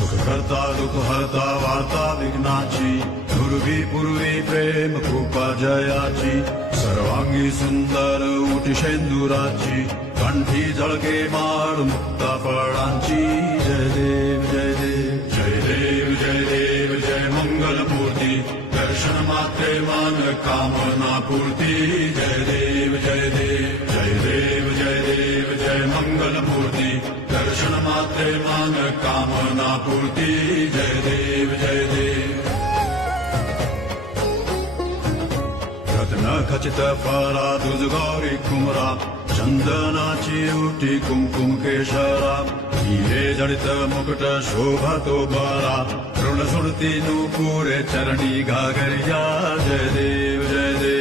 सुख करता दुःख हरता वार्ता विघ्नाची पूर्वी पूर्वी प्रेम कृपा जयाची सर्वांगी सुंदर उटी शेंदुराची कंठी झळके माळ मुक्ता फळांची जय देव जय देव जय देव जय देव जय मंगलमूर्ती दर्शन मात्रे मान कामना पूर्ती जय देव जय देव जय देव जय देव जय मंगलमूर्ती दर्शन मात्रे मान कामना पूर्ती जय देव जय देव रत्न खचित फरा दुज गौरी कुमरा चंदनाची उटी कुंकुम केशरा हिरे जडित मुकुट शोभा तो बरा ऋण सुरती नुपुरे चरणी घागरिया जय देव जय देव